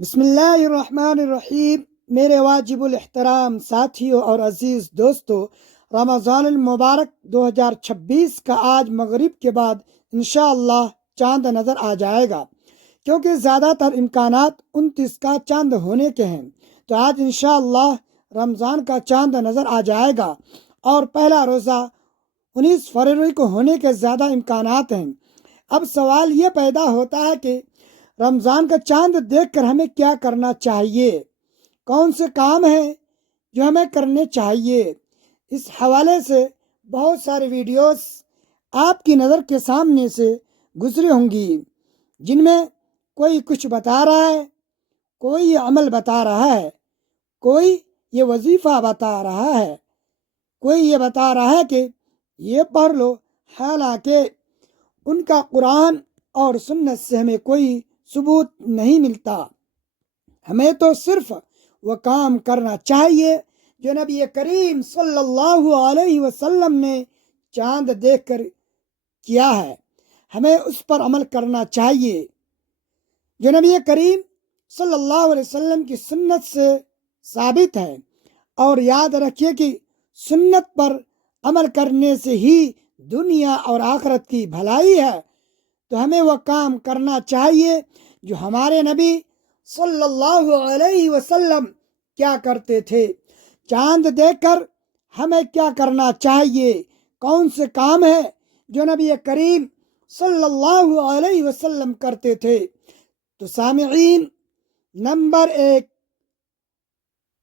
بسم اللہ الرحمن الرحیم۔ میرے واجب الاحترام ساتھیوں اور عزیز دوستو، رمضان المبارک 2026 کا آج مغرب کے بعد انشاءاللہ چاند نظر آ جائے گا، کیونکہ زیادہ تر امکانات 29 کا چاند ہونے کے ہیں۔ تو آج انشاءاللہ رمضان کا چاند نظر آ جائے گا اور پہلا روزہ 19 فروری کو ہونے کے زیادہ امکانات ہیں۔ اب سوال یہ پیدا ہوتا ہے کہ رمضان کا چاند دیکھ کر ہمیں کیا کرنا چاہیے، کون سے کام ہیں جو ہمیں کرنے چاہیے۔ اس حوالے سے بہت سارے ویڈیوز آپ کی نظر کے سامنے سے گزری ہوں گی، جن میں کوئی کچھ بتا رہا ہے، کوئی یہ عمل بتا رہا ہے، کوئی یہ وظیفہ بتا رہا ہے، کوئی یہ بتا رہا ہے کہ یہ پڑھ لو، حالانکہ ان کا قرآن اور سنت سے ہمیں کوئی ثبوت نہیں ملتا۔ ہمیں تو صرف وہ کام کرنا چاہیے جو نبی کریم صلی اللہ علیہ وسلم نے چاند دیکھ کر کیا ہے، ہمیں اس پر عمل کرنا چاہیے جو نبی کریم صلی اللہ علیہ وسلم کی سنت سے ثابت ہے۔ اور یاد رکھیے کہ سنت پر عمل کرنے سے ہی دنیا اور آخرت کی بھلائی ہے۔ تو ہمیں وہ کام کرنا چاہیے جو ہمارے نبی صلی اللہ علیہ وسلم کیا کرتے تھے۔ چاند دیکھ کر ہمیں کیا کرنا چاہیے، کون سے کام ہے جو نبی کریم صلی اللہ علیہ وسلم کرتے تھے۔ تو سامعین، نمبر 1،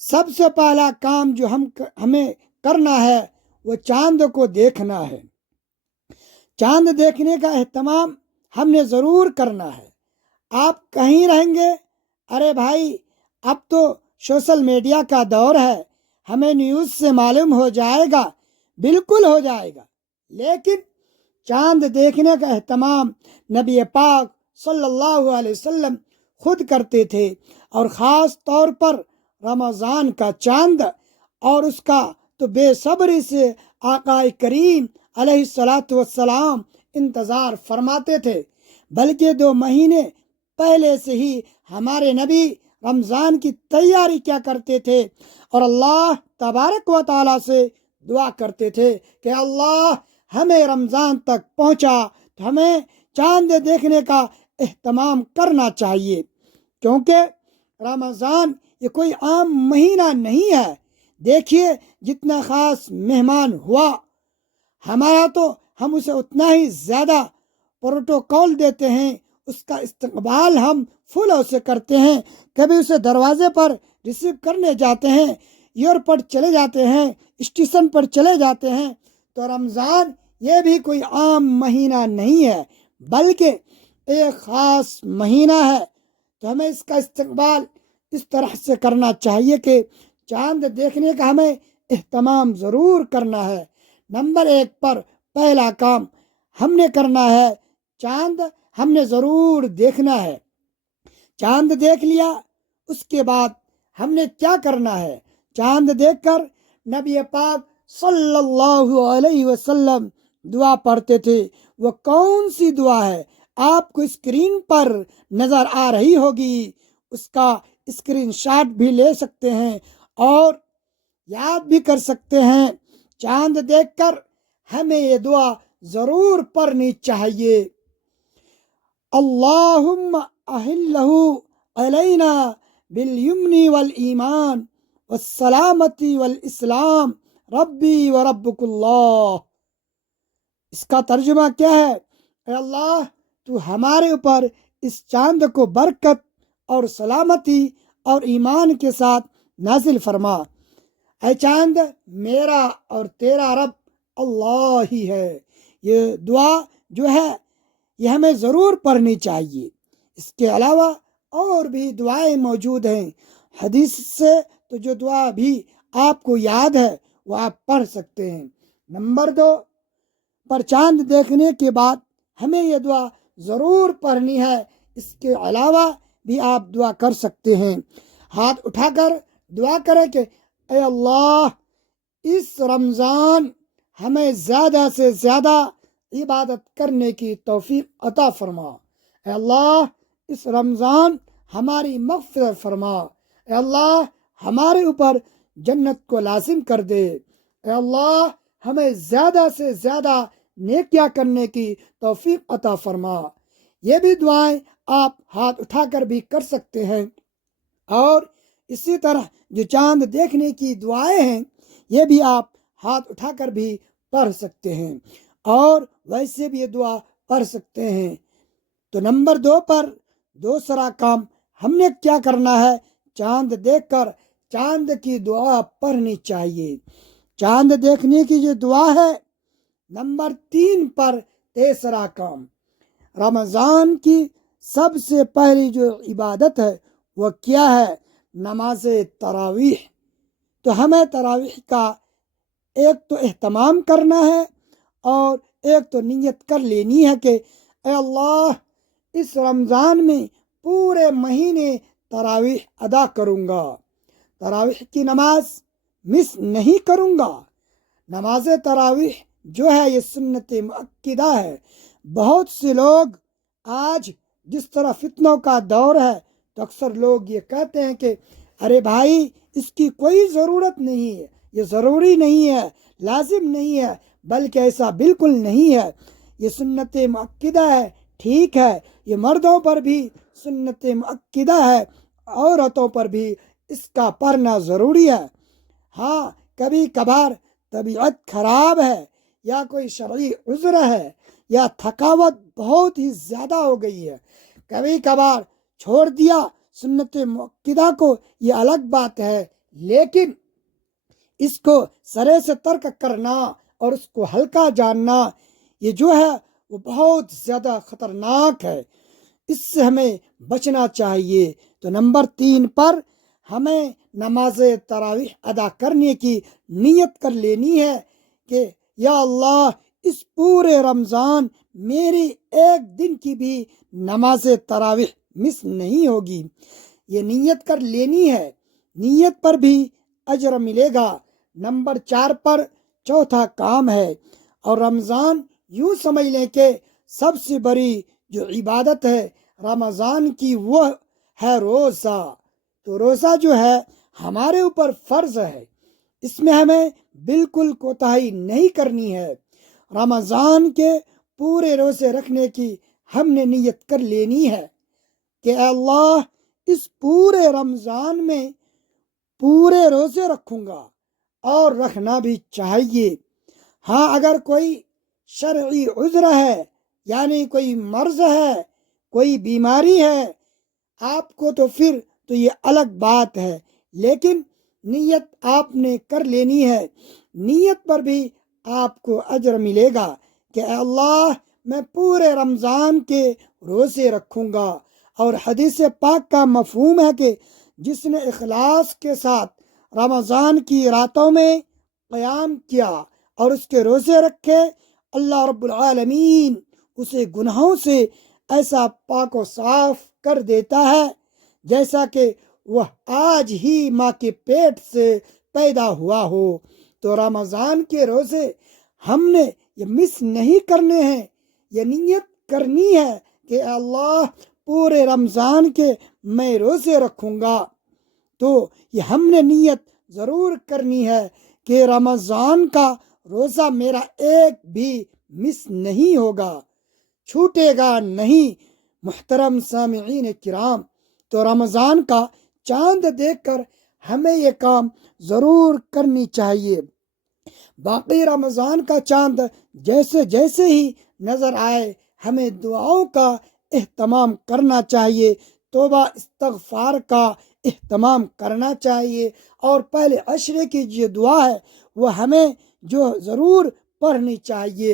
سب سے پہلا کام جو ہمیں کرنا ہے وہ چاند کو دیکھنا ہے۔ چاند دیکھنے کا اہتمام ہم نے ضرور کرنا ہے۔ آپ کہیں رہیں گے، ارے بھائی اب تو سوشل میڈیا کا دور ہے، ہمیں نیوز سے معلوم ہو جائے گا۔ بالکل ہو جائے گا، لیکن چاند دیکھنے کا اہتمام نبی پاک صلی اللہ علیہ وسلم خود کرتے تھے، اور خاص طور پر رمضان کا چاند، اور اس کا تو بے صبری سے آقا کریم علیہ الصلاۃ والسلام انتظار فرماتے تھے۔ بلکہ 2 مہینے پہلے سے ہی ہمارے نبی رمضان کی تیاری کیا کرتے تھے، اور اللہ تبارک و تعالیٰ سے دعا کرتے تھے کہ اللہ ہمیں رمضان تک پہنچا تو ہمیں چاند دیکھنے کا اہتمام کرنا چاہیے، کیونکہ رمضان یہ کوئی عام مہینہ نہیں ہے۔ دیکھیے جتنا خاص مہمان ہوا ہمارا، تو ہم اسے اتنا ہی زیادہ پروٹوکول دیتے ہیں، اس کا استقبال ہم پھولوں سے کرتے ہیں۔ کبھی اسے دروازے پر ریسیو کرنے جاتے ہیں، ایئرپورٹ چلے جاتے ہیں، اسٹیشن پر چلے جاتے ہیں۔ تو رمضان یہ بھی کوئی عام مہینہ نہیں ہے، بلکہ ایک خاص مہینہ ہے۔ تو ہمیں اس کا استقبال اس طرح سے کرنا چاہیے کہ چاند دیکھنے کا ہمیں اہتمام ضرور کرنا ہے۔ نمبر 1 پر پہلا کام ہم نے کرنا ہے، چاند ہم نے ضرور دیکھنا ہے۔ چاند دیکھ لیا، اس کے بعد ہم نے کیا کرنا ہے؟ چاند دیکھ کر نبی پاک صلی اللہ علیہ وسلم دعا پڑھتے تھے۔ وہ کون سی دعا ہے؟ آپ کو اسکرین پر نظر آ رہی ہوگی، اس کا اسکرین شاٹ بھی لے سکتے ہیں اور یاد بھی کر سکتے ہیں۔ چاند دیکھ کر ہمیں یہ دعا ضرور پڑھنی چاہیے۔ اللہم احلہ علینا بالیمن والایمان والسلامتی والاسلام ربی وربک اللہ۔ اس کا ترجمہ کیا ہے؟ اے اللہ تو ہمارے اوپر اس چاند کو برکت اور سلامتی اور ایمان کے ساتھ نازل فرما۔ اے چاند میرا اور تیرا رب اللہ ہی ہے۔ یہ دعا جو ہے یہ ہمیں ضرور پڑھنی چاہیے۔ اس کے علاوہ اور بھی دعائیں موجود ہیں حدیث سے، تو جو دعا بھی آپ کو یاد ہے وہ آپ پڑھ سکتے ہیں۔ نمبر 2 پر چاند دیکھنے کے بعد ہمیں یہ دعا ضرور پڑھنی ہے۔ اس کے علاوہ بھی آپ دعا کر سکتے ہیں۔ ہاتھ اٹھا کر دعا کریں کہ اے اللہ اس رمضان ہمیں زیادہ سے زیادہ عبادت کرنے کی توفیق عطا فرما۔ اے اللہ اس رمضان ہماری مغفرت فرما، اے اللہ ہمارے اوپر جنت کو لازم کر دے، اے اللہ ہمیں زیادہ سے زیادہ نیکیاں کرنے کی توفیق عطا فرما۔ یہ بھی دعائیں آپ ہاتھ اٹھا کر بھی کر سکتے ہیں، اور اسی طرح جو چاند دیکھنے کی دعائیں ہیں یہ بھی آپ ہاتھ اٹھا کر بھی پڑھ سکتے ہیں، اور ویسے بھی یہ دعا پڑھ سکتے ہیں۔ تو نمبر 2 پر دوسرا کام ہم نے کیا کرنا ہے؟ چاند دیکھ کر چاند کی دعا پڑھنی چاہیے۔ چاند دیکھنے کی جو دعا ہے، نمبر 3 پر تیسرا کام، رمضان کی سب سے پہلی جو عبادت ہے وہ کیا ہے؟ نماز تراویح۔ تو ہمیں تراویح کا ایک تو اہتمام کرنا ہے، اور ایک تو نیت کر لینی ہے کہ اے اللہ اس رمضان میں پورے مہینے تراویح ادا کروں گا، تراویح کی نماز مس نہیں کروں گا۔ نماز تراویح جو ہے یہ سنت مؤکدہ ہے۔ بہت سے لوگ آج جس طرح فتنوں کا دور ہے تو اکثر لوگ یہ کہتے ہیں کہ ارے بھائی اس کی کوئی ضرورت نہیں ہے، یہ ضروری نہیں ہے، لازم نہیں ہے، بلکہ ایسا بالکل نہیں ہے، یہ سنت مؤکدہ ہے۔ ٹھیک ہے، یہ مردوں پر بھی سنت مؤکدہ ہے، عورتوں پر بھی اس کا پڑھنا ضروری ہے۔ ہاں کبھی کبھار طبیعت خراب ہے، یا کوئی شرعی عذر ہے، یا تھکاوٹ بہت ہی زیادہ ہو گئی ہے، کبھی کبھار چھوڑ دیا سنت مؤکدہ کو، یہ الگ بات ہے، لیکن اس کو سرے سے ترک کرنا اور اس کو ہلکا جاننا یہ جو ہے وہ بہت زیادہ خطرناک ہے، اس سے ہمیں بچنا چاہیے۔ تو نمبر 3 پر ہمیں نماز تراویح ادا کرنے کی نیت کر لینی ہے کہ یا اللہ اس پورے رمضان میری ایک دن کی بھی نماز تراویح مس نہیں ہوگی، یہ نیت کر لینی ہے، نیت پر بھی اجر ملے گا۔ نمبر 4 پر چوتھا کام ہے، اور رمضان یوں سمجھ لیں کہ سب سے بڑی جو عبادت ہے رمضان کی وہ ہے روزہ۔ تو روزہ جو ہے ہمارے اوپر فرض ہے، اس میں ہمیں بالکل کوتاہی نہیں کرنی ہے۔ رمضان کے پورے روزے رکھنے کی ہم نے نیت کر لینی ہے کہ اے اللہ اس پورے رمضان میں پورے روزے رکھوں گا، اور رکھنا بھی چاہیے۔ ہاں اگر کوئی شرعی عذر ہے، یعنی کوئی مرض ہے، کوئی بیماری ہے آپ کو، تو پھر تو یہ الگ بات ہے، لیکن نیت آپ نے کر لینی ہے، نیت پر بھی آپ کو اجر ملے گا کہ اے اللہ میں پورے رمضان کے روزے رکھوں گا۔ اور حدیث پاک کا مفہوم ہے کہ جس نے اخلاص کے ساتھ رمضان کی راتوں میں قیام کیا اور اس کے روزے رکھے، اللہ رب العالمین اسے گناہوں سے ایسا پاک و صاف کر دیتا ہے جیسا کہ وہ آج ہی ماں کے پیٹ سے پیدا ہوا ہو۔ تو رمضان کے روزے ہم نے یہ مس نہیں کرنے ہیں، یہ نیت کرنی ہے کہ اللہ پورے رمضان کے میں روزے رکھوں گا۔ تو یہ ہم نے نیت ضرور کرنی ہے کہ رمضان کا روزہ میرا ایک بھی مس نہیں ہوگا، چھوٹے گا نہیں۔ محترم سامعین کرام، تو رمضان کا چاند دیکھ کر ہمیں یہ کام ضرور کرنی چاہیے۔ باقی رمضان کا چاند جیسے جیسے ہی نظر آئے ہمیں دعاؤں کا اہتمام کرنا چاہیے، توبہ استغفار کا اہتمام کرنا چاہیے، اور پہلے عشرے کی جو دعا ہے وہ ہمیں جو ضرور پڑھنی چاہیے۔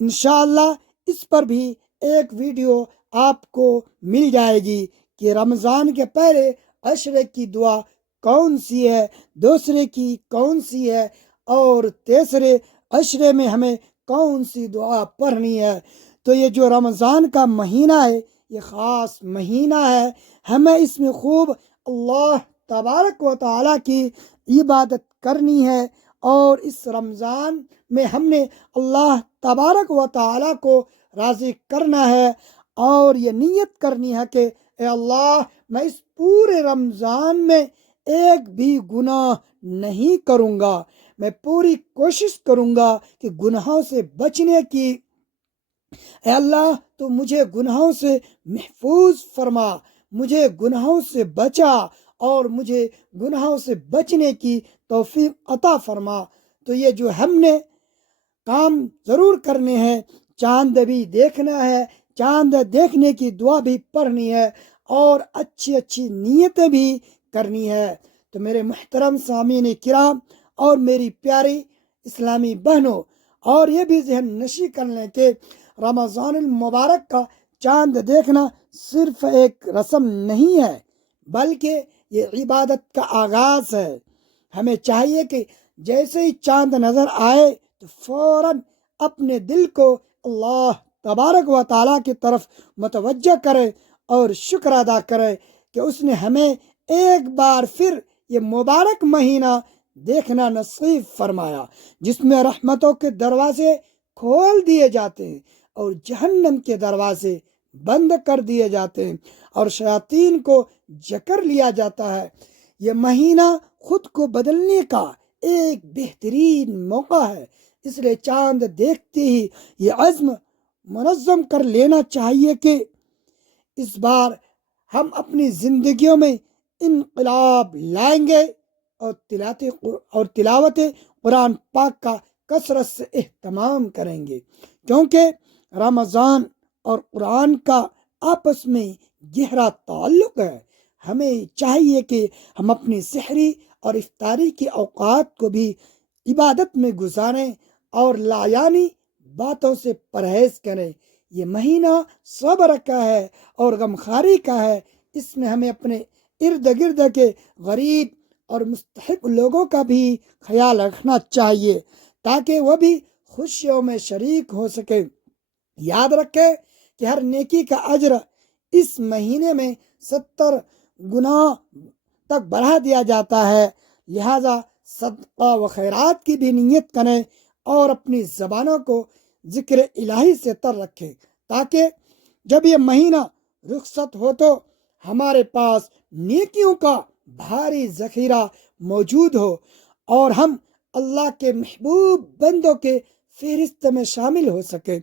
انشاءاللہ اس پر بھی ایک ویڈیو آپ کو مل جائے گی کہ رمضان کے پہلے عشرے کی دعا کون سی ہے، دوسرے کی کون سی ہے، اور تیسرے عشرے میں ہمیں کون سی دعا پڑھنی ہے۔ تو یہ جو رمضان کا مہینہ ہے یہ خاص مہینہ ہے، ہمیں اس میں خوب اللہ تبارک و تعالیٰ کی عبادت کرنی ہے، اور اس رمضان میں ہم نے اللہ تبارک و تعالیٰ کو راضی کرنا ہے، اور یہ نیت کرنی ہے کہ اے اللہ میں اس پورے رمضان میں ایک بھی گناہ نہیں کروں گا، میں پوری کوشش کروں گا کہ گناہوں سے بچنے کی۔ اے اللہ تو مجھے گناہوں سے محفوظ فرما، مجھے گناہوں سے بچا اور مجھے گناہوں سے بچنے کی توفیق عطا فرما۔ تو یہ جو ہم نے کام ضرور کرنے ہیں، چاند بھی دیکھنا ہے، چاند دیکھنے کی دعا بھی پڑھنی ہے اور اچھی اچھی نیتیں بھی کرنی ہے۔ تو میرے محترم سامعین کرام اور میری پیاری اسلامی بہنوں، اور یہ بھی ذہن نشی کر لیں کہ رمضان المبارک کا چاند دیکھنا صرف ایک رسم نہیں ہے، بلکہ یہ عبادت کا آغاز ہے۔ ہمیں چاہیے کہ جیسے ہی چاند نظر آئے تو فوراً اپنے دل کو اللہ تبارک و تعالیٰ کی طرف متوجہ کرے اور شکر ادا کرے کہ اس نے ہمیں ایک بار پھر یہ مبارک مہینہ دیکھنا نصیب فرمایا، جس میں رحمتوں کے دروازے کھول دیے جاتے ہیں اور جہنم کے دروازے بند کر دیے جاتے ہیں اور شیاطین کو جکر لیا جاتا ہے۔ یہ مہینہ خود کو بدلنے کا ایک بہترین موقع ہے، اس لیے چاند دیکھتے ہی یہ عزم منظم کر لینا چاہیے کہ اس بار ہم اپنی زندگیوں میں انقلاب لائیں گے اور تلاوت قرآن پاک کا کثرت سے اہتمام کریں گے، کیونکہ رمضان اور قرآن کا آپس میں گہرا تعلق ہے۔ ہمیں چاہیے کہ ہم اپنی سحری اور افطاری کے اوقات کو بھی عبادت میں گزاریں اور لایانی باتوں سے پرہیز کریں۔ یہ مہینہ صبر کا ہے اور غمخواری کا ہے، اس میں ہمیں اپنے ارد گرد کے غریب اور مستحق لوگوں کا بھی خیال رکھنا چاہیے تاکہ وہ بھی خوشیوں میں شریک ہو سکے۔ یاد رکھیں کہ ہر نیکی کا اجر اس مہینے میں 70 گنا تک بڑھا دیا جاتا ہے، لہذا صدقہ و خیرات کی بھی نیت کریں اور اپنی زبانوں کو ذکر الہی سے تر رکھیں تاکہ جب یہ مہینہ رخصت ہو تو ہمارے پاس نیکیوں کا بھاری ذخیرہ موجود ہو اور ہم اللہ کے محبوب بندوں کے فہرست میں شامل ہو سکے۔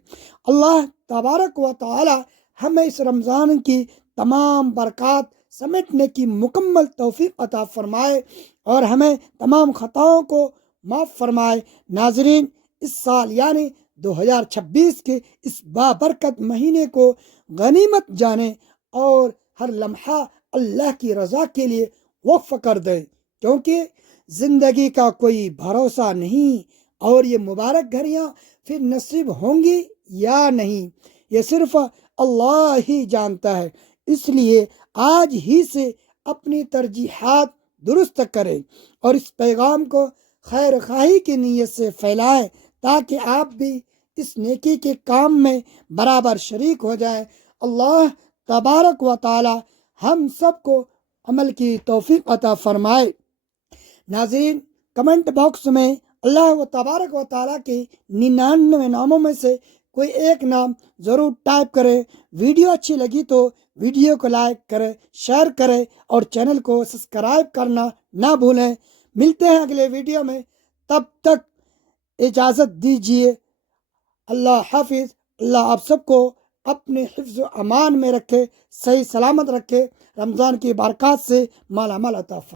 اللہ تبارک و تعالی ہمیں اس رمضان کی تمام برکات سمیٹنے کی مکمل توفیق عطا فرمائے اور ہمیں تمام خطاؤں کو معاف فرمائے۔ ناظرین، اس سال یعنی 2026 کے اس بابرکت مہینے کو غنیمت جانیں اور ہر لمحہ اللہ کی رضا کے لیے وقف کر دیں، کیونکہ زندگی کا کوئی بھروسہ نہیں اور یہ مبارک گھڑیاں پھر نصیب ہوں گی یا نہیں، یہ صرف اللہ ہی جانتا ہے۔ اس لیے آج ہی سے اپنی ترجیحات درست کریں اور اس پیغام کو خیر خواہی کی نیت سے پھیلائیں تاکہ آپ بھی اس نیکی کے کام میں برابر شریک ہو جائیں۔ اللہ تبارک و تعالی ہم سب کو عمل کی توفیق عطا فرمائے۔ ناظرین، کمنٹ باکس میں اللہ تبارک و تعالیٰ کے 99 ناموں میں سے کوئی ایک نام ضرور ٹائپ کرے۔ ویڈیو اچھی لگی تو ویڈیو کو لائک کرے، شیئر کرے اور چینل کو سبسکرائب کرنا نہ بھولیں۔ ملتے ہیں اگلے ویڈیو میں، تب تک اجازت دیجیے۔ اللہ حافظ۔ اللہ آپ سب کو اپنے حفظ و امان میں رکھے، صحیح سلامت رکھے، رمضان کی برکات سے مالا مال عطا فرمائے۔